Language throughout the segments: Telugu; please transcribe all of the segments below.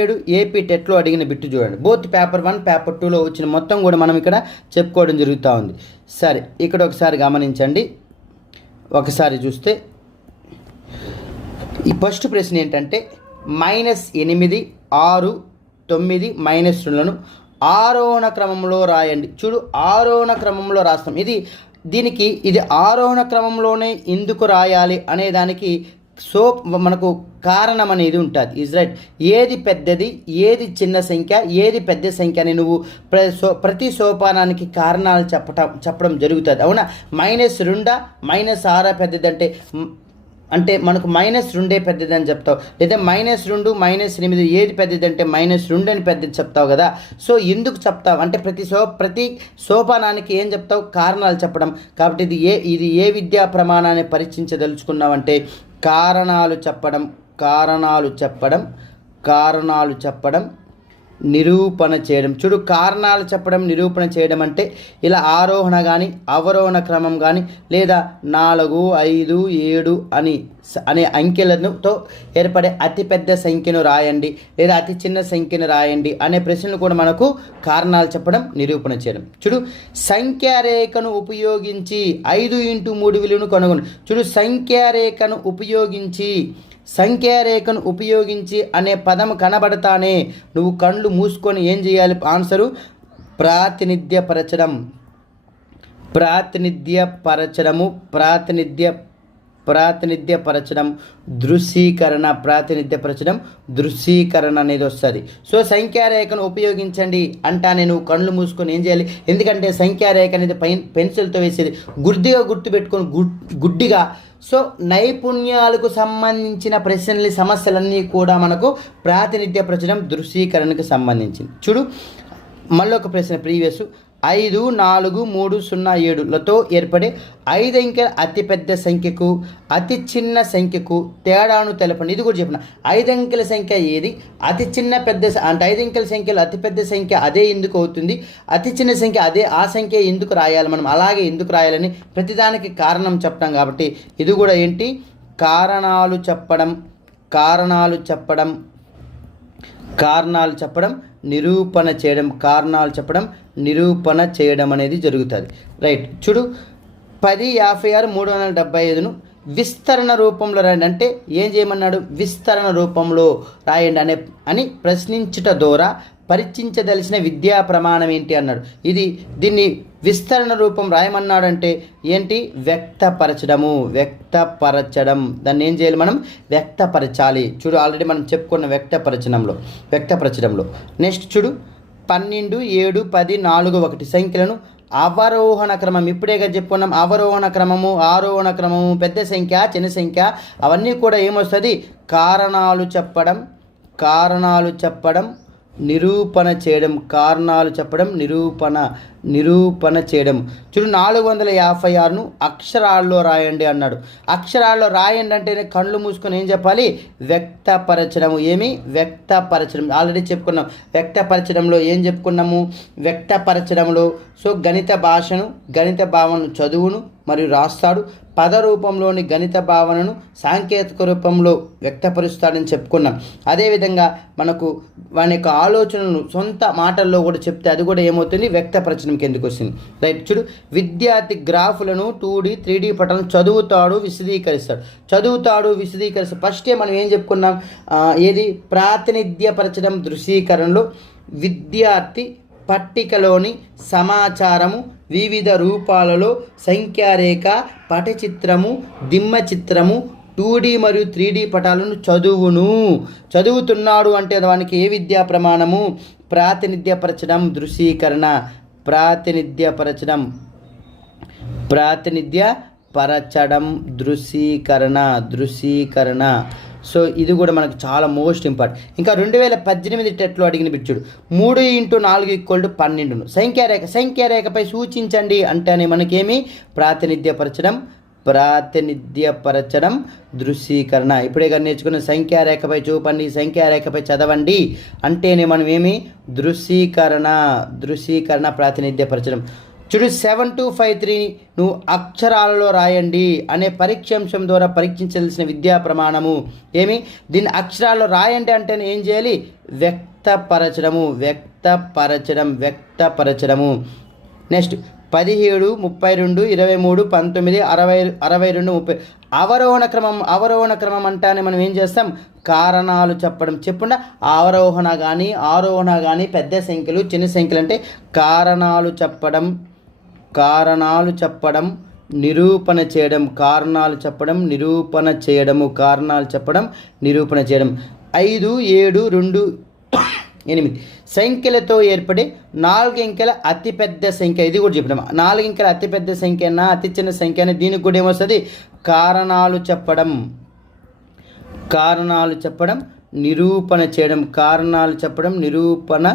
ఏడు ఏపీ టెట్లో అడిగిన బిట్టు చూడండి. బోత్ పేపర్ వన్ పేపర్ టూలో వచ్చిన మొత్తం కూడా మనం ఇక్కడ చెప్పుకోవడం జరుగుతూ ఉంది. సరే ఇక్కడ ఒకసారి గమనించండి. ఒకసారి చూస్తే ఈ ఫస్ట్ ప్రశ్న ఏంటంటే మైనస్ ఎనిమిది ఆరు తొమ్మిది మైనస్ రెండులను ఆరోహణ క్రమంలో రాయండి. చూడు ఆరోహణ క్రమంలో రాస్తాం. ఇది దీనికి ఇది ఆరోహణ క్రమంలోనే ఎందుకు రాయాలి అనే దానికి సో మనకు కారణం అనేది ఉంటుంది. ఇజ్ రైట్ ఏది పెద్దది ఏది చిన్న సంఖ్య ఏది పెద్ద సంఖ్య అని నువ్వు ప్ర సో ప్రతి సోపానానికి కారణాలు చెప్పటం చెప్పడం జరుగుతుంది. అవునా? మైనస్ రెండా? మైనస్ ఆరా పెద్దది అంటే అంటే మనకు మైనస్ రెండే పెద్దది అని చెప్తావు. లేదా మైనస్ రెండు మైనస్ ఎనిమిది ఏది పెద్దది అంటే మైనస్ రెండు అని పెద్దది చెప్తావు కదా. సో ఎందుకు చెప్తావు? అంటే ప్రతి సో ప్రతి సోపానానికి ఏం చెప్తావు? కారణాలు చెప్పడం. కాబట్టి ఇది ఏ ఇది ఏ విద్యా ప్రమాణాన్ని పరీక్షించదలుచుకున్నావంటే కారణాలు చెప్పడం కారణాలు చెప్పడం కారణాలు చెప్పడం నిరూపణ చేయడం. చూడు కారణాలు చెప్పడం నిరూపణ చేయడం అంటే ఇలా ఆరోహణ కానీ అవరోహణ క్రమం కానీ లేదా నాలుగు ఐదు ఏడు అని అనే అంకెలతో ఏర్పడే అతిపెద్ద సంఖ్యను రాయండి లేదా అతి చిన్న సంఖ్యను రాయండి అనే ప్రశ్నలు కూడా మనకు కారణాలు చెప్పడం నిరూపణ చేయడం. చూడు సంఖ్యారేఖను ఉపయోగించి ఐదు ఇంటూ మూడు విలువను కనుగొను. చూడు సంఖ్యారేఖను ఉపయోగించి సంఖ్యారేఖను ఉపయోగించి అనే పదం కనబడతానే. నువ్వు కళ్ళు మూసుకొని ఏం చేయాలి? ఆన్సరు ప్రాతినిధ్యపరచడం. ప్రాతినిధ్యపరచడము ప్రాతినిధ్య ప్రాతినిధ్యపరచడం. దృశ్యీకరణ ప్రాతినిధ్యపరచడం దృశ్యీకరణ అనేది వస్తుంది. సో సంఖ్యారేఖను ఉపయోగించండి అంటానే నువ్వు కళ్ళు మూసుకొని ఏం చేయాలి? ఎందుకంటే సంఖ్యారేఖ అనేది పెన్ పెన్సిల్తో వేసేది. గుడ్డిగా గుర్తుపెట్టుకొని గుడ్ గుడ్డిగా సో నైపుణ్యాలకు సంబంధించిన ప్రశ్నలు సమస్యలన్నీ కూడా మనకు ప్రాతినిధ్య ప్రచురం దృశ్యీకరణకు సంబంధించింది. చూడు మళ్ళీ ఒక ప్రశ్న ప్రీవియస్. ఐదు నాలుగు మూడు సున్నా ఏడులతో ఏర్పడే ఐదు అంకెల అతిపెద్ద సంఖ్యకు అతి చిన్న సంఖ్యకు తేడాను తెలపండి. ఇది కూడా చెప్పిన. ఐదు అంకెల సంఖ్య ఏది? అతి చిన్న పెద్ద అంటే ఐదు అంకెల సంఖ్యలో అతిపెద్ద సంఖ్య అదే ఎందుకు అవుతుంది? అతి చిన్న సంఖ్య అదే ఆ సంఖ్య ఎందుకు రాయాలి? మనం అలాగే ఎందుకు రాయాలని ప్రతిదానికి కారణం చెప్పడం కాబట్టి ఇది కూడా ఏంటి? కారణాలు చెప్పడం కారణాలు చెప్పడం కారణాలు చెప్పడం నిరూపణ చేయడం కారణాలు చెప్పడం నిరూపణ చేయడం అనేది జరుగుతుంది. రైట్. చూడు పది యాభై ఆరు మూడు వందల డెబ్బై ఐదును విస్తరణ రూపంలో రాయండి. అంటే ఏం చేయమన్నాడు? విస్తరణ రూపంలో రాయండి అనే అని ప్రశ్నించుట ద్వారా పరిచించదలిసిన విద్యా ప్రమాణం ఏంటి అన్నాడు. ఇది దీన్ని విస్తరణ రూపం రాయమన్నాడంటే ఏంటి? వ్యక్తపరచడము. వ్యక్తపరచడం. దాన్ని ఏం చేయాలి మనం? వ్యక్తపరచాలి. చూడు ఆల్రెడీ మనం చెప్పుకున్న వ్యక్తపరచడంలో వ్యక్తపరచడంలో. నెక్స్ట్ చూడు పన్నెండు ఏడు పది నాలుగు ఒకటి సంఖ్యలను అవరోహణ క్రమం. ఇప్పుడేగా చెప్పుకున్నాం అవరోహణ క్రమము ఆరోహణ క్రమము పెద్ద సంఖ్య చిన్న సంఖ్య అవన్నీ కూడా ఏమొస్తుంది? కారణాలు చెప్పడం కారణాలు చెప్పడం నిరూపణ చేయడం కారణాలు చెప్పడం నిరూపణ నిరూపణ చేయడం. చూడు నాలుగు వందల యాభై ఆరును అక్షరాల్లో రాయండి అన్నాడు. అక్షరాల్లో రాయండి అంటే కళ్ళు మూసుకొని ఏం చెప్పాలి? వ్యక్తపరచడము. ఏమి? వ్యక్తపరచడం. ఆల్రెడీ చెప్పుకున్నాం. వ్యక్తపరచడంలో ఏం చెప్పుకున్నాము? వ్యక్తపరచడంలో. సో గణిత భాషను గణిత భావనను చదువును మరియు రాస్తాడు. పద రూపంలోని గణిత భావనను సాంకేతిక రూపంలో వ్యక్తపరుస్తాడని చెప్పుకున్నాం. అదేవిధంగా మనకు వాని యొక్క ఆలోచనను సొంత మాటల్లో కూడా చెప్తే అది కూడా ఏమవుతుంది? వ్యక్తపరచడం. ఇంకెందుకు వచ్చింది? రైట్ చూడు విద్యార్థి గ్రాఫులను టూ డి త్రీ డి పటాలను చదువుతాడు విశదీకరిస్తాడు. చదువుతాడు విశదీకరిస్తాడు. ఫస్టే మనం ఏం చెప్పుకున్నాం? ఏది? ప్రాతినిధ్యపరచడం దృశ్యీకరణలో విద్యార్థి పట్టికలోని సమాచారము వివిధ రూపాలలో సంఖ్యారేఖ పటచిత్రము దిమ్మ చిత్రము టూ డీ మరియు త్రీ డీ పటాలను చదువును. చదువుతున్నాడు అంటే దానికి ఏ విద్యా ప్రమాణము? ప్రాతినిధ్యపరచడం దృశ్యీకరణ ప్రాతినిధ్యపరచడం. ప్రాతినిధ్య పరచడం దృశ్యీకరణ దృశ్యీకరణ సో ఇది కూడా మనకు చాలా మోస్ట్ ఇంపార్టెంట్. ఇంకా రెండు వేల పద్దెనిమిది టెట్లో అడిగిన పిచ్చుడు మూడు ఇంటూ నాలుగు ఈక్వల్ టు పన్నెండును. సంఖ్యారేఖ సంఖ్యారేఖపై సూచించండి అంటేనే మనకేమి? ప్రాతినిధ్యపరచడం ప్రాతినిధ్యపరచడం దృశ్యీకరణ. ఇప్పుడే కానీ నేర్చుకున్న సంఖ్యారేఖపై చూపండి సంఖ్యారేఖపై చదవండి. అంటేనే మనం ఏమి దృశ్యీకరణ దృశ్యీకరణ ప్రాతినిధ్యపరచడం. చూడు సెవెన్ టూ ఫైవ్ త్రీ నువ్వు అక్షరాలలో రాయండి అనే పరీక్షాంశం ద్వారా పరీక్షించాల్సిన విద్యా ప్రమాణము. ఏమి? దీన్ని అక్షరాల్లో రాయండి అంటే ఏం చేయాలి? వ్యక్తపరచడము వ్యక్తపరచడం వ్యక్తపరచడము. నెక్స్ట్ పదిహేడు ముప్పై రెండు ఇరవై మూడు పంతొమ్మిది అరవై అరవై రెండు ముప్పై. అవరోహణ క్రమం అవరోహణ క్రమం అంటానే మనం ఏం చేస్తాం? కారణాలు చెప్పడం. చెప్పుండా? ఆరోహణ కానీ ఆరోహణ కానీ పెద్ద సంఖ్యలు చిన్న సంఖ్యలు అంటే కారణాలు చెప్పడం కారణాలు చెప్పడం నిరూపణ చేయడం కారణాలు చెప్పడం నిరూపణ చేయడము కారణాలు చెప్పడం నిరూపణ చేయడం. ఐదు ఏడు రెండు ఎనిమిది. సంఖ్యలతో ఏర్పడి నాలుగు అంకెల అతిపెద్ద సంఖ్య. ఇది కూడా చెప్పినాం. నాలుగు అంకెల అతిపెద్ద సంఖ్యనా అతి చిన్న సంఖ్య అని దీనికి కూడా ఏమొస్తుంది? కారణాలు చెప్పడం. కారణాలు చెప్పడం నిరూపణ చేయడం. కారణాలు చెప్పడం నిరూపణ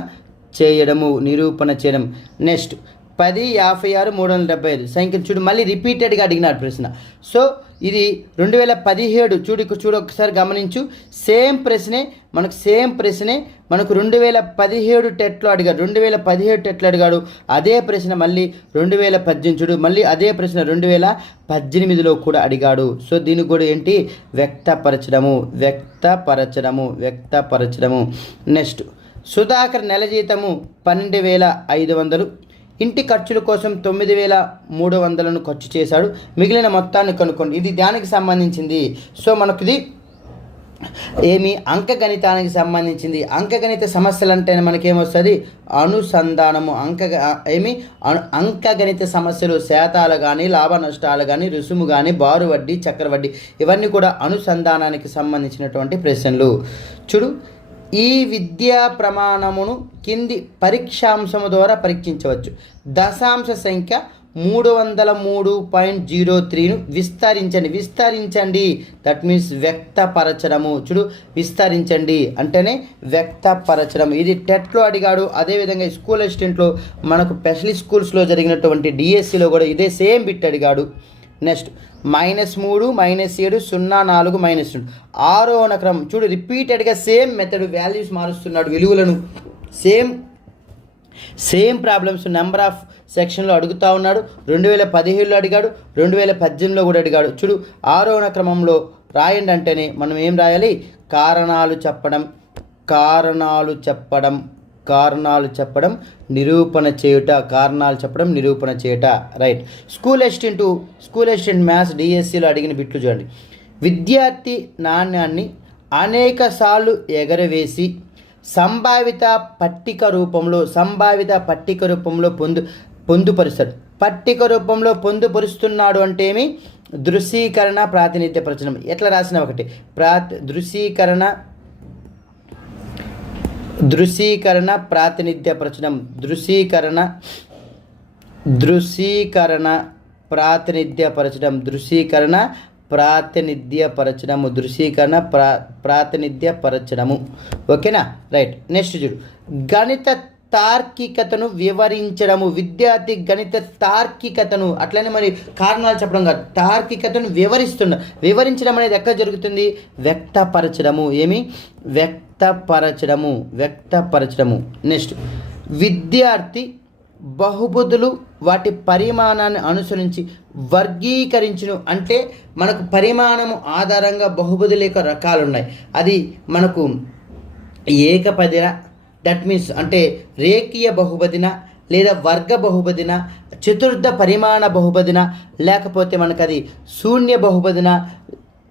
చేయడము. నిరూపణ చేయడం. నెక్స్ట్ పది యాభై ఆరు మూడు వందల డెబ్బై ఐదు. సంఖ్యలు చూడు మళ్ళీ రిపీటెడ్గా అడిగినాడు ప్రశ్న. సో ఇది రెండు వేల పదిహేడు చూడు చూడు ఒకసారి గమనించు. సేమ్ ప్రశ్నే మనకు సేమ్ ప్రశ్నే మనకు రెండు వేల పదిహేడు టెట్లో అడిగాడు. రెండు వేల పదిహేడు టెట్లు అడిగాడు. అదే ప్రశ్న మళ్ళీ రెండు వేల పద్దెనిమిది చూడు మళ్ళీ అదే ప్రశ్న రెండు వేల పద్దెనిమిదిలో కూడా అడిగాడు. సో దీనికి కూడా ఏంటి? వ్యక్తపరచడము వ్యక్తపరచడము వ్యక్తపరచడము. నెక్స్ట్. సుధాకర్ నెల జీతము పన్నెండు వేల ఐదు వందలు. ఇంటి ఖర్చుల కోసం తొమ్మిది వేల మూడు వందలను ఖర్చు చేశాడు. మిగిలిన మొత్తాన్ని కనుక్కోండి. ఇది దానికి సంబంధించింది. సో మనకు ఇది ఏమి అంకగణితానికి సంబంధించింది. అంకగణిత సమస్యలు అంటే మనకేమొస్తుంది? అనుసంధానము. అంక ఏమి? అంకగణిత సమస్యలు శాతాలు కానీ లాభ నష్టాలు కానీ రుసుము కానీ బారు వడ్డీ చక్రవడ్డీ ఇవన్నీ కూడా అనుసంధానానికి సంబంధించినటువంటి ప్రశ్నలు. చూడు ఈ విద్యా ప్రమాణమును కింది పరీక్షాంశము ద్వారా పరీక్షించవచ్చు. దశాంశ సంఖ్య మూడు వందల మూడు పాయింట్ జీరో త్రీను విస్తరించండి. విస్తరించండి. దట్ మీన్స్ వ్యక్తపరచడము. చూడు విస్తరించండి అంటేనే వ్యక్తపరచడం. ఇది టెట్లో అడిగాడు. అదేవిధంగా స్కూల్ అసిస్టెంట్లో మనకు స్పెషలిస్ట్ స్కూల్స్లో జరిగినటువంటి డిఎస్సిలో కూడా ఇదే సేమ్ బిట్ అడిగాడు. నెక్స్ట్ మైనస్ మూడు మైనస్ ఏడు సున్నా నాలుగు మైనస్ రెండు. ఆరోహణ క్రమం చూడు రిపీటెడ్గా సేమ్ మెథడ్ వాల్యూస్ మారుస్తున్నాడు విలువలను. Same same problems number of సెక్షన్లో అడుగుతా ఉన్నాడు. రెండు వేల పదిహేడులో అడిగాడు. రెండు వేల పద్దెనిమిదిలో కూడా అడిగాడు. చూడు ఆరోహణ క్రమంలో రాయండి అంటేనే మనం ఏం రాయాలి? కారణాలు చెప్పడం కారణాలు చెప్పడం. కారణాలు చెప్పడం నిరూపణ చేయుట కారణాలు చెప్పడం నిరూపణ చేయుట. Right school assistant school assistant maths డిఎస్సిలో అడిగిన బిట్లు చూడండి. విద్యార్థి నాణ్యాన్ని అనేక సార్లు ఎగరవేసి సంభావిత పట్టిక రూపంలో సంభావిత పట్టిక రూపంలో పొందు పొందుపరుస్తాడు. పట్టిక రూపంలో పొందుపరుస్తున్నాడు అంటే ఏమి? దృశ్యీకరణ ప్రాతినిధ్య ప్రచనం ఎట్లా రాసిన ఒకటి. ప్రా దృశ్యీకరణ దృశ్యీకరణ ప్రాతినిధ్య ప్రచనం దృశ్యీకరణ దృశ్యీకరణ ప్రాతినిధ్యపరచడం దృశ్యీకరణ ప్రాతినిధ్యపరచడము దృశ్యీకరణ ప్రా ప్రాతినిధ్యపరచడము ఓకేనా? రైట్. నెక్స్ట్ చూడు. గణిత తార్కికతను వివరించడము. విద్యార్థి గణిత తార్కికతను అట్లనే మరి కారణాలు చెప్పడం కాదు. తార్కికతను వివరిస్తున్న వివరించడం అనేది ఎక్కడ జరుగుతుంది? వ్యక్తపరచడము. ఏమి? వ్యక్తపరచడము. వ్యక్తపరచడము. నెక్స్ట్ విద్యార్థి బహుబుధులు వాటి పరిమాణాన్ని అనుసరించి వర్గీకరించును. అంటే మనకు పరిమాణము ఆధారంగా బహుబుధుల యొక్క రకాలు ఉన్నాయి అది మనకు ఏకపదిర దట్ మీన్స్ అంటే రేఖీయ బహుపదిన లేదా వర్గ బహుపదిన చతుర్థ పరిమాణ బహుపదిన లేకపోతే మనకు అది శూన్య బహుపదిన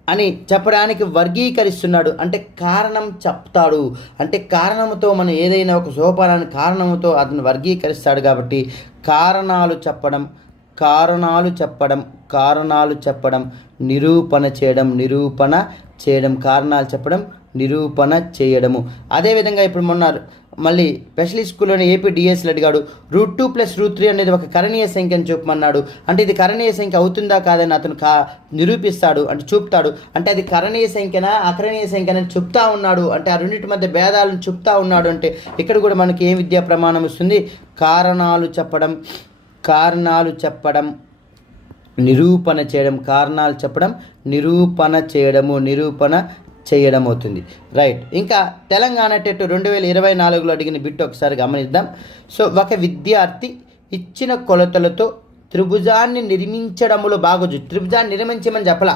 అని చెప్పడానికి వర్గీకరిస్తున్నాడు. అంటే కారణం చెప్తాడు. అంటే కారణంతో మనం ఏదైనా ఒక సోపానాన్ని కారణంతో అతను వర్గీకరిస్తాడు కాబట్టి కారణాలు చెప్పడం కారణాలు చెప్పడం కారణాలు చెప్పడం నిరూపణ చేయడం నిరూపణ చేయడం కారణాలు చెప్పడం నిరూపణ చేయడము. అదేవిధంగా ఇప్పుడు మొన్న మళ్ళీ స్పెషలిస్ట్ స్కూల్లోని ఏపీ డిఎస్ఎల్ అడిగాడు. Root two plus root three అనేది ఒక కరణీయ సంఖ్యని చూపమన్నాడు అంటే ఇది కరణీయ సంఖ్య అవుతుందా కాదని అతను కా నిరూపిస్తాడు అంటే చూపుతాడు. అంటే అది కరణీయ సంఖ్యనా అకరణీయ సంఖ్యన చెప్తా ఉన్నాడు. అంటే ఆ రెండింటి మధ్య భేదాలను చెప్తా ఉన్నాడు అంటే ఇక్కడ కూడా మనకి ఏ విద్యా ప్రమాణం వస్తుంది? కారణాలు చెప్పడం కారణాలు చెప్పడం నిరూపణ చేయడం కారణాలు చెప్పడం నిరూపణ చేయడము నిరూపణ చేయడం అవుతుంది. రైట్ ఇంకా తెలంగాణ టెట్ రెండు వేల ఇరవై నాలుగులో అడిగిన బిట్ ఒకసారి గమనిద్దాం. సో ఒక విద్యార్థి ఇచ్చిన కొలతలతో త్రిభుజాన్ని నిర్మించడములో బాగా త్రిభుజాన్ని నిర్మించమని చెప్పలా.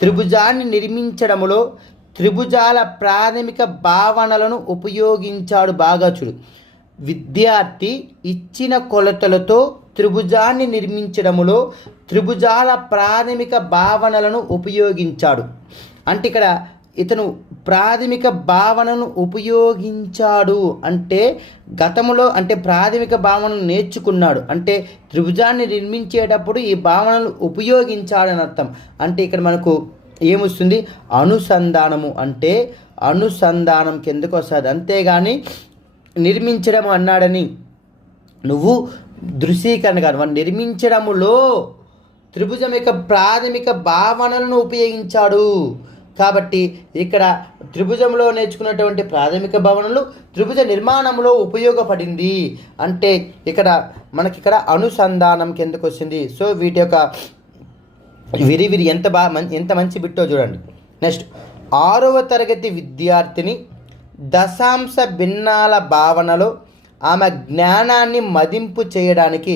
త్రిభుజాన్ని నిర్మించడములో త్రిభుజాల ప్రాథమిక భావనలను ఉపయోగించాడు బాగా చూడు విద్యార్థి ఇచ్చిన కొలతలతో త్రిభుజాన్ని నిర్మించడములో త్రిభుజాల ప్రాథమిక భావనలను ఉపయోగించాడు. అంటే ఇక్కడ ఇతను ప్రాథమిక భావనను ఉపయోగించాడు అంటే గతంలో అంటే ప్రాథమిక భావనను నేర్చుకున్నాడు. అంటే త్రిభుజాన్ని నిర్మించేటప్పుడు ఈ భావనను ఉపయోగించాడని అర్థం. అంటే ఇక్కడ మనకు ఏమొస్తుంది? అనుసంధానము. అంటే అనుసంధానం కిందకు వస్తుంది. అంతేగాని నిర్మించడం అన్నాడని నువ్వు దృశ్యీకరణ కాదు. మనం నిర్మించడములో త్రిభుజం యొక్క ప్రాథమిక భావనలను ఉపయోగించాడు. కాబట్టి ఇక్కడ త్రిభుజంలో నేర్చుకున్నటువంటి ప్రాథమిక భావనలు త్రిభుజ నిర్మాణంలో ఉపయోగపడింది. అంటే ఇక్కడ మనకి ఇక్కడ అనుసంధానం కిందకు వచ్చింది సో వీటి యొక్క విరివిరి ఎంత బాగా మం- ఎంత మంచి బిట్టో చూడండి. నెక్స్ట్ ఆరవ తరగతి విద్యార్థిని దశాంశ భిన్నాల భావనలో ఆమె జ్ఞానాన్ని మదింపు చేయడానికి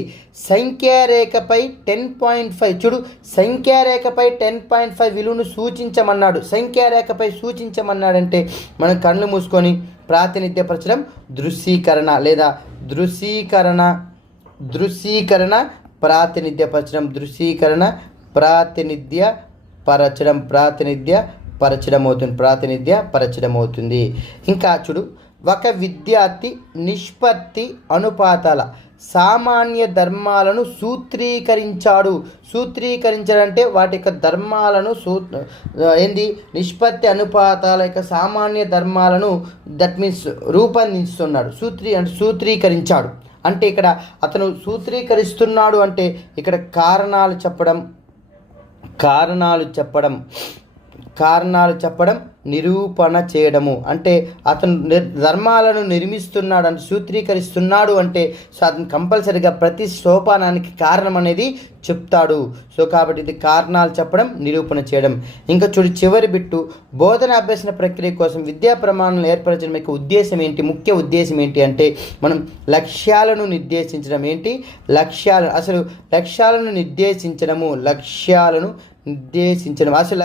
సంఖ్యారేఖపై టెన్ పాయింట్ ఫైవ్. చూడు సంఖ్యారేఖపై టెన్ పాయింట్ ఫైవ్ విలువను సూచించమన్నాడు. సంఖ్యారేఖపై సూచించమన్నాడంటే మనం కళ్ళు మూసుకొని ప్రాతినిధ్యపరచడం దృశ్యీకరణ లేదా దృశ్యీకరణ దృశ్యీకరణ ప్రాతినిధ్యపరచడం దృశ్యీకరణ ప్రాతినిధ్య పరచడం ప్రాతినిధ్య పరచడం అవుతుంది ప్రాతినిధ్య పరచడం అవుతుంది ఇంకా చూడు ఒక విద్యార్థి నిష్పత్తి అనుపాతాల. సామాన్య ధర్మాలను సూత్రీకరించాడు. సూత్రీకరించడంటే వాటి యొక్క ధర్మాలను సూ ఏంది? నిష్పత్తి అనుపాతాల యొక్క సామాన్య ధర్మాలను దట్ మీన్స్ రూపొందిస్తున్నాడు. సూత్రీ అంటే సూత్రీకరించాడు. అంటే ఇక్కడ అతను సూత్రీకరిస్తున్నాడు అంటే ఇక్కడ కారణాలు చెప్పడం కారణాలు చెప్పడం. కారణాలు చెప్పడం నిరూపణ చేయడము. అంటే అతను ధర్మాలను నిర్మిస్తున్నాడు అని సూత్రీకరిస్తున్నాడు అంటే సో అతను కంపల్సరిగా ప్రతి సోపానానికి కారణం అనేది చెప్తాడు. సో కాబట్టి ఇది కారణాలు చెప్పడం నిరూపణ చేయడం. ఇంకా చూడు చివరి బిట్టు బోధన అభ్యసన ప్రక్రియ కోసం విద్యా ప్రమాణాలను ఏర్పరచడం యొక్క ఉద్దేశం ఏంటి? ముఖ్య ఉద్దేశం ఏంటి? అంటే మనం లక్ష్యాలను నిర్దేశించడం ఏంటి? లక్ష్యాలను అసలు లక్ష్యాలను నిర్దేశించడము లక్ష్యాలను నిర్దేశించడం అసలు